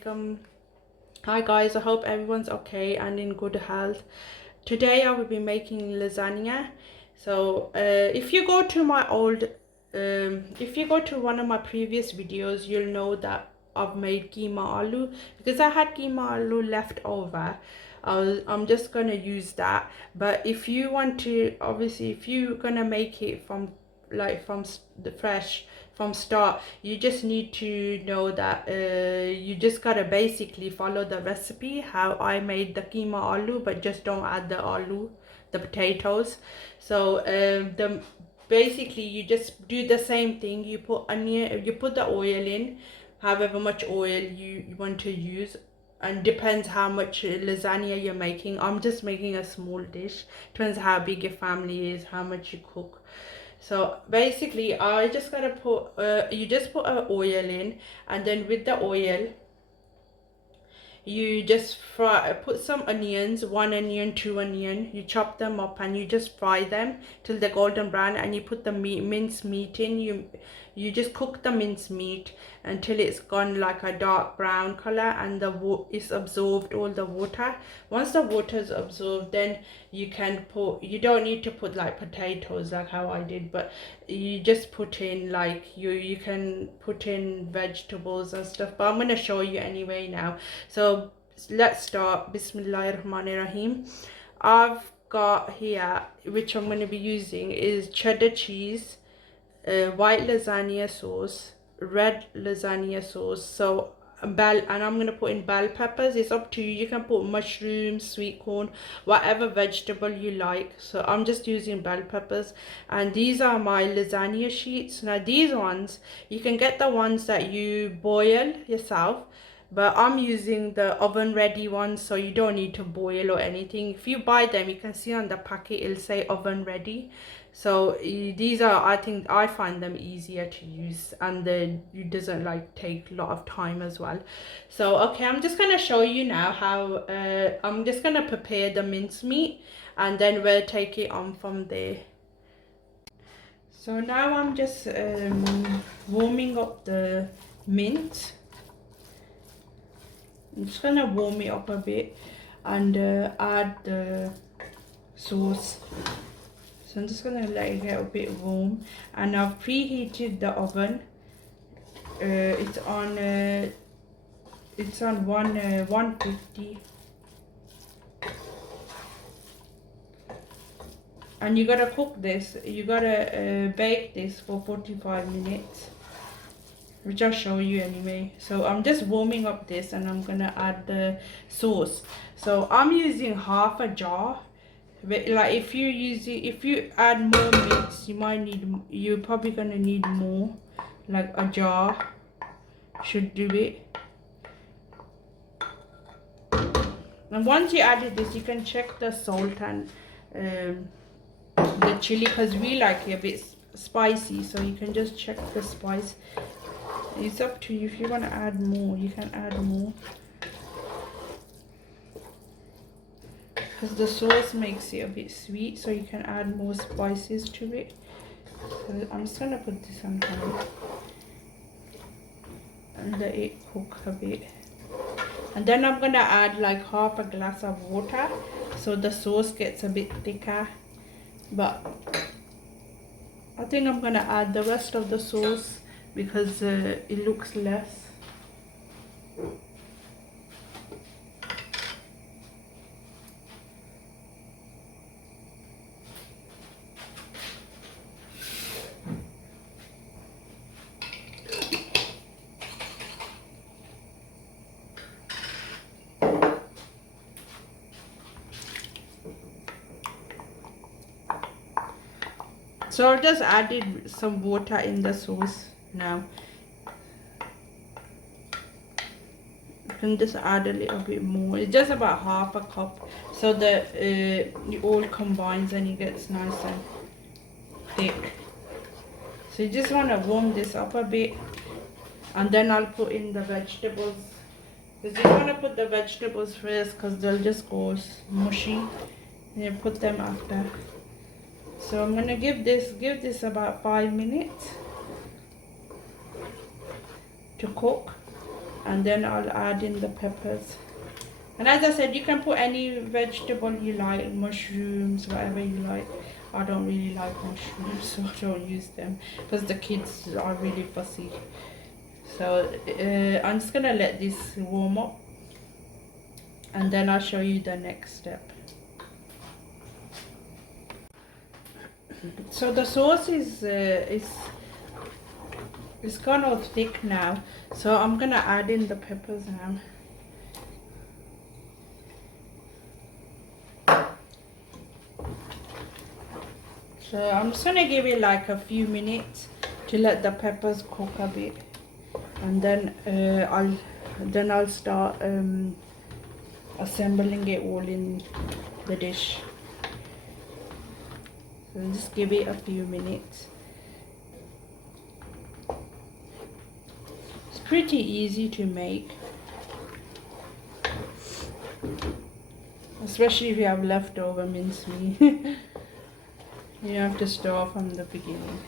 Alaikum. Hi guys, I hope everyone's okay and in good health. Today I will be making lasagna. So if you go to my if you go to one of my previous videos, you'll know that I've made keema aloo because I had keema aloo left over. I'm just gonna use that. But if you want to, obviously, if you're gonna make it from the fresh from start, you just need to know that you just gotta basically follow the recipe how I made the keema aloo, but just don't add the aloo, the potatoes. So the basically you just do the same thing. You put onion, you put the oil in, however much oil you want to use, and depends how much lasagna you're making. I'm just making a small dish. Depends how big your family is, how much you cook. So basically I just gotta put you just put oil in, and then with the oil you just put some onions, 1 onion, 2 onion, you chop them up and you just fry them till they're golden brown, and you put the minced meat in. You just cook the minced meat until it's gone like a dark brown color and it's absorbed all the water. Once the water is absorbed, then you can put, you don't need to put like potatoes like how I did, but you just put in like you can put in vegetables and stuff, but I'm going to show you anyway now. So let's start. Bismillahirrahmanirrahim. I've got here, which I'm going to be using, is cheddar cheese, white lasagna sauce, red lasagna sauce, so and I'm gonna put in bell peppers. It's up to you. You can put mushrooms, sweet corn, whatever vegetable you like. So I'm just using bell peppers, and these are my lasagna sheets. Now these ones, you can get the ones that you boil yourself, but I'm using the oven ready ones, so you don't need to boil or anything. If you buy them, you can see on the packet it'll say oven ready. So these are, I think I find them easier to use, and it doesn't like take a lot of time as well. So okay, I'm just gonna show you now how I'm just gonna prepare the mincemeat, and then we'll take it on from there. So now I'm just warming up the mint. I'm just gonna warm it up a bit and add the sauce. So I'm just gonna let it get a bit warm, and I've preheated the oven. It's on 150, and you gotta cook this. You gotta bake this for 45 minutes, which I'll show you anyway. So I'm just warming up this, and I'm gonna add the sauce. So I'm using half a jar. But like if you add more meats, you're probably gonna need more. Like a jar should do it. And once you added this, you can check the salt and the chili, because we like it a bit spicy, so you can just check the spice. It's up to you. If you want to add more, you can add more, because the sauce makes it a bit sweet, so you can add more spices to it. So I'm just gonna put this on top and let it cook a bit, and then I'm gonna add like half a glass of water so the sauce gets a bit thicker. But I think I'm gonna add the rest of the sauce because it looks less. So I just added some water in the sauce now. You can just add a little bit more. It's just about half a cup, so that it all combines and it gets nice and thick. So you just want to warm this up a bit, and then I'll put in the vegetables. Because you want to put the vegetables first, because they'll just go mushy. And you put them after. So I'm gonna give this about 5 minutes to cook. and then I'll add in the peppers. And as I said, you can put any vegetable you like, mushrooms, whatever you like. I don't really like mushrooms, so I don't use them because the kids are really fussy. So I'm just gonna let this warm up, and then I'll show you the next step. So the sauce is it's kind of thick now, so I'm gonna add in the peppers now. So I'm just gonna give it like a few minutes to let the peppers cook a bit, and then I'll start assembling it all in the dish. So just give it a few minutes. It's pretty easy to make, especially if you have leftover mincemeat. You have to start from the beginning.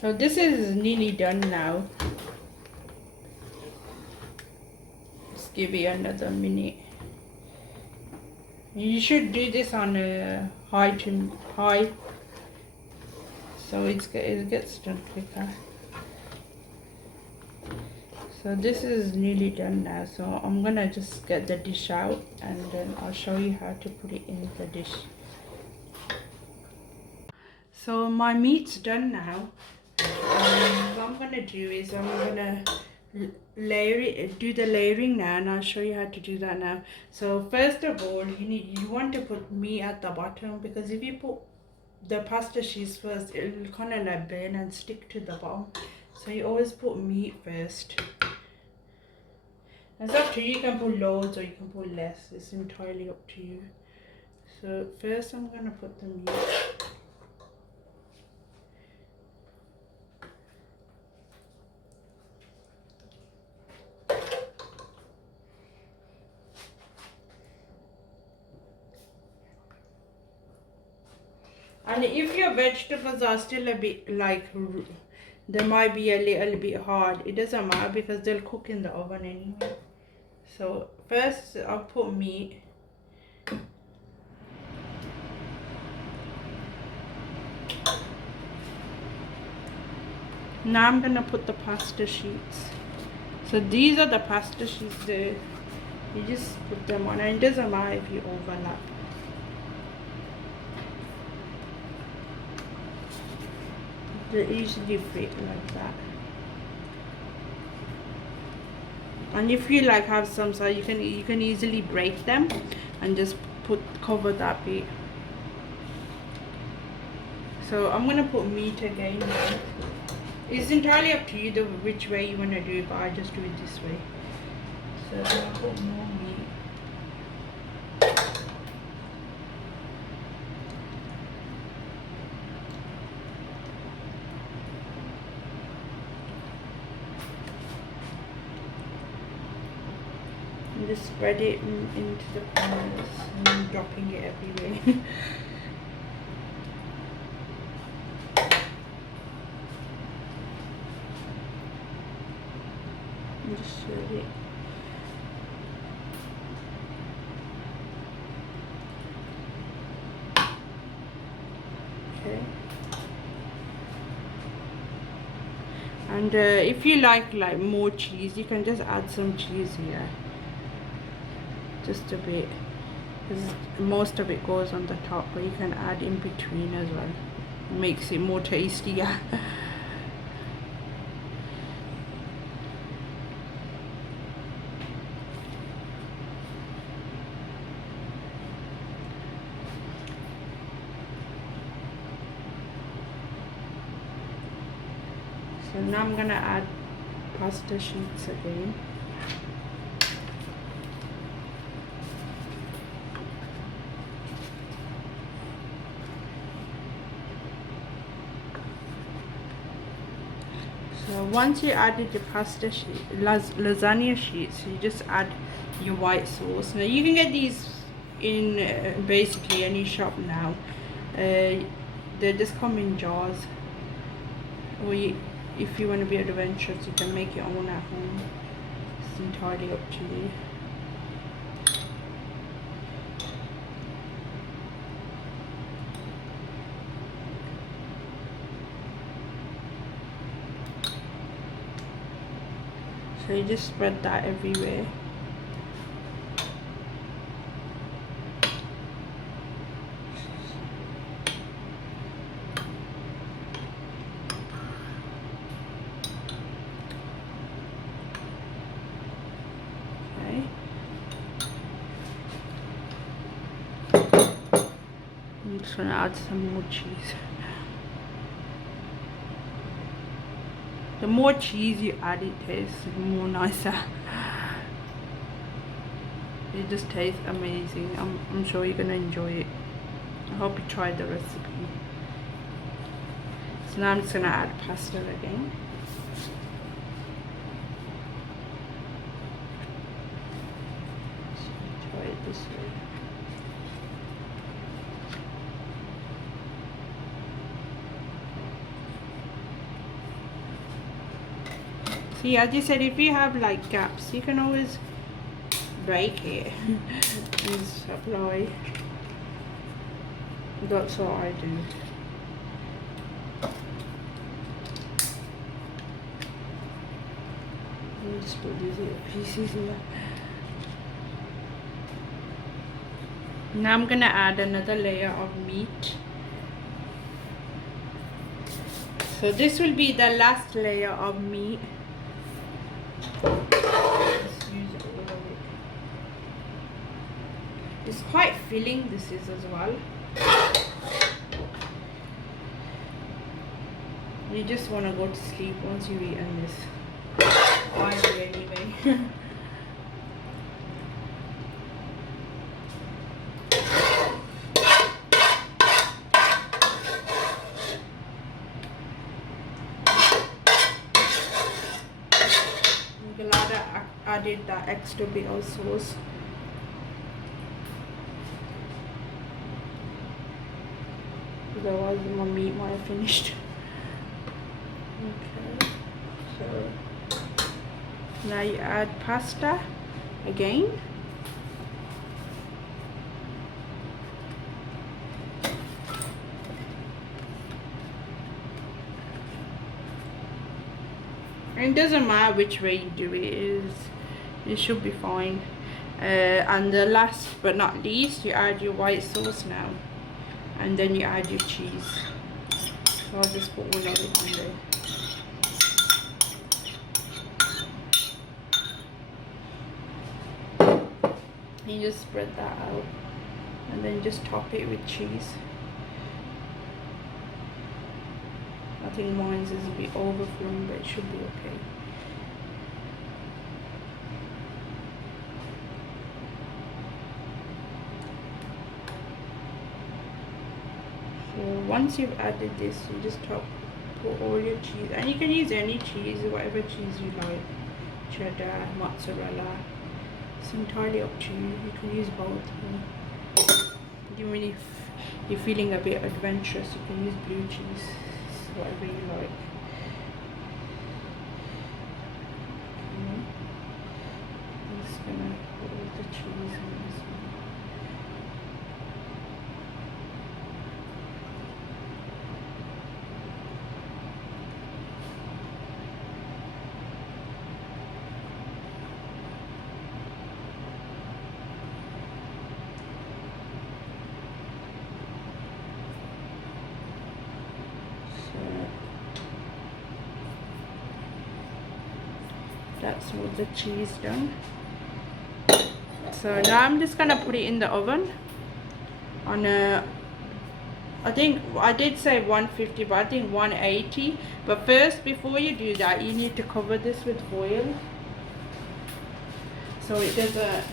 So this is nearly done now. Just give it another minute. You should do this on a high, so it gets done quicker. So this is nearly done now, so I'm gonna just get the dish out, and then I'll show you how to put it in the dish. So my meat's done now. What I'm gonna do is I'm gonna layer it, do the layering now, and I'll show you how to do that now. So first of all, you want to put meat at the bottom, because if you put the pasta cheese first, it'll kind of like burn and stick to the bottom. So you always put meat first. It's up to you. You can put loads or you can put less. It's entirely up to you. So first I'm gonna put the meat. And if your vegetables are still a bit like, they might be a little bit hard, it doesn't matter because they'll cook in the oven anyway. So first I'll put meat. Now I'm gonna put the pasta sheets. So these are the pasta sheets there. You just put them on, and it doesn't matter if you overlap. They easily fit like that. And if you like have some, so you can easily break them and just cover that bit. So I'm gonna put meat again. It's entirely up to you which way you wanna do it, but I just do it this way. So I'm gonna put more meat. And just spread it into the corners and then dropping it everywhere. And just spread it. Okay. And if you like more cheese, you can just add some cheese here. Just a bit, because most of it goes on the top, but you can add in between as well. It makes it more tastier. So now I'm gonna add pasta sheets again. So once you added the pasta sheet, lasagna sheets, you just add your white sauce. Now you can get these in basically any shop now. They just come in jars. or if you want to be adventurous, you can make your own at home. It's entirely up to you. So you just spread that everywhere. Okay. I'm just gonna add some more cheese. The more cheese you add, it tastes more nicer. It just tastes amazing. I'm sure you're gonna enjoy it. I hope you try the recipe. So now I'm just gonna add pasta again. So try it this way. See, as you said, if you have like gaps, you can always break it and apply. That's what I do. Let me just put these little pieces here. Now I'm gonna add another layer of meat. So this will be the last layer of meat. Let's use all of it. It's quite filling, this is as well. You just want to go to sleep once you've eaten this. I do anyway. I'm glad I added that extra bit of sauce. Otherwise my meat might have finished. Okay, so now you add pasta again. And it doesn't matter which way you do it should be fine. And the last but not least, you add your white sauce now, and then you add your cheese. So I'll just put all of it on there. You just spread that out and then just top it with cheese. I think mine is a bit overflowing, but it should be okay. So once you've added this, you just put all your cheese, and you can use any cheese, whatever cheese you like, cheddar, mozzarella. It's entirely up to you. You can use both. Even if you're feeling a bit adventurous, you can use blue cheese, whatever you like. I'm just gonna put all the cheese on this one. That's with the cheese done. So now I'm just gonna put it in the oven on a, I think I did say 150, but I think 180. But first, before you do that, you need to cover this with foil so it doesn't burn.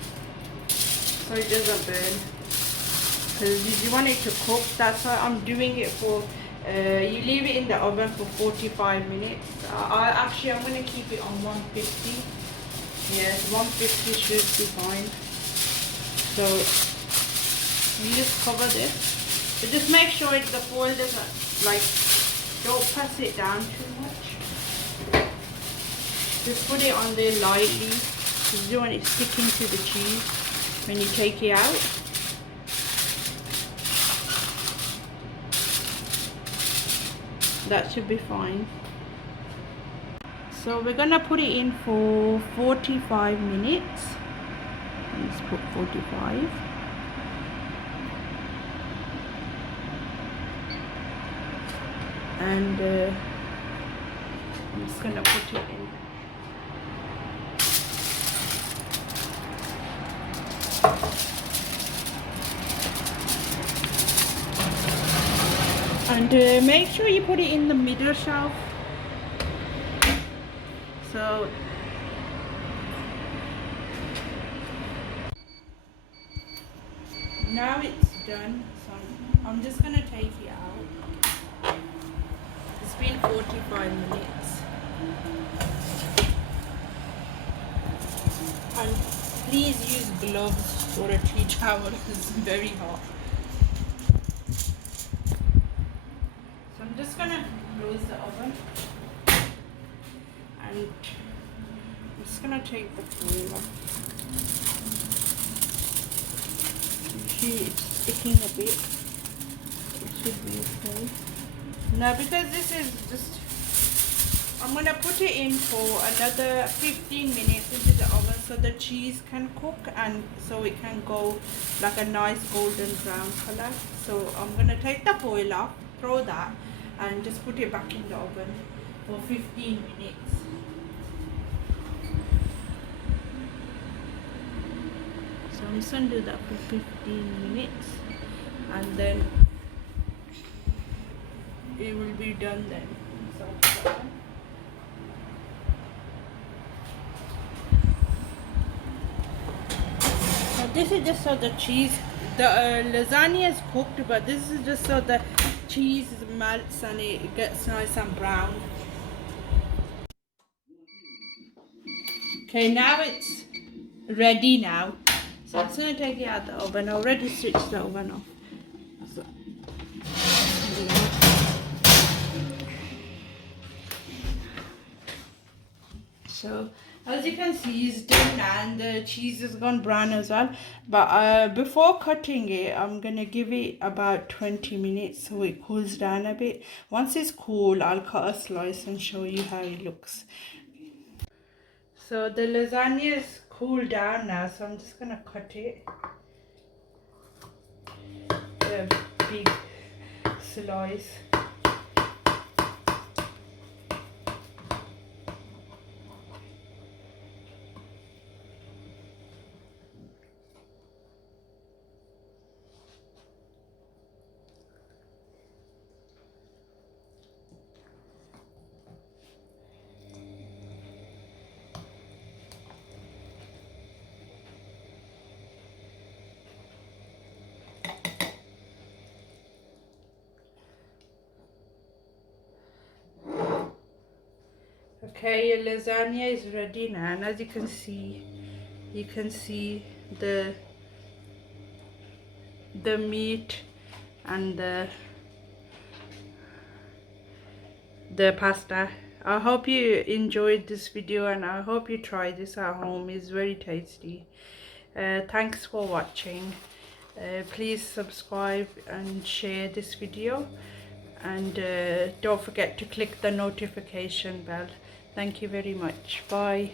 Because you want it to cook. That's why I'm doing it for. You leave it in the oven for 45 minutes. I'm going to keep it on 150. Yes, 150 should be fine. So you just cover this. But just make sure the foil doesn't like Don't press it down too much. Just put it on there lightly. You don't want it sticking to the cheese when you take it out. That should be fine. So we're gonna put it in for 45 minutes. Let's put 45. And I'm just gonna put it in. And make sure you put it in the middle shelf. So now it's done. So I'm just gonna take it out. It's been 45 minutes. And please use gloves or a tea towel. It's very hot. So I'm just gonna close the oven. And I'm just gonna take the foil off. See, it's sticking a bit. It should be okay. Now because this is just, I'm gonna put it in for another 15 minutes into the oven so the cheese can cook and so it can go like a nice golden brown color. So I'm gonna take the foil off, throw that, and just put it back in the oven for 15 minutes. So I'm just gonna do that for 15 minutes and then it will be done then. So this is just so the cheese, the lasagna is cooked, but this is just so the cheese melts and it gets nice and brown. Okay, now it's ready now. So I'm just going to take it out of the oven. I already switched the oven off. So as you can see, it's done and the cheese has gone brown as well. But before cutting it, I'm going to give it about 20 minutes so it cools down a bit. Once it's cool, I'll cut a slice and show you how it looks. So the lasagna is cooled down now, so I'm just going to cut it. A big slice. Okay, your lasagna is ready now, and as you can see the meat and the pasta. I hope you enjoyed this video and I hope you try this at home. It's very tasty. Thanks for watching. Please subscribe and share this video, and don't forget to click the notification bell. Thank you very much. Bye.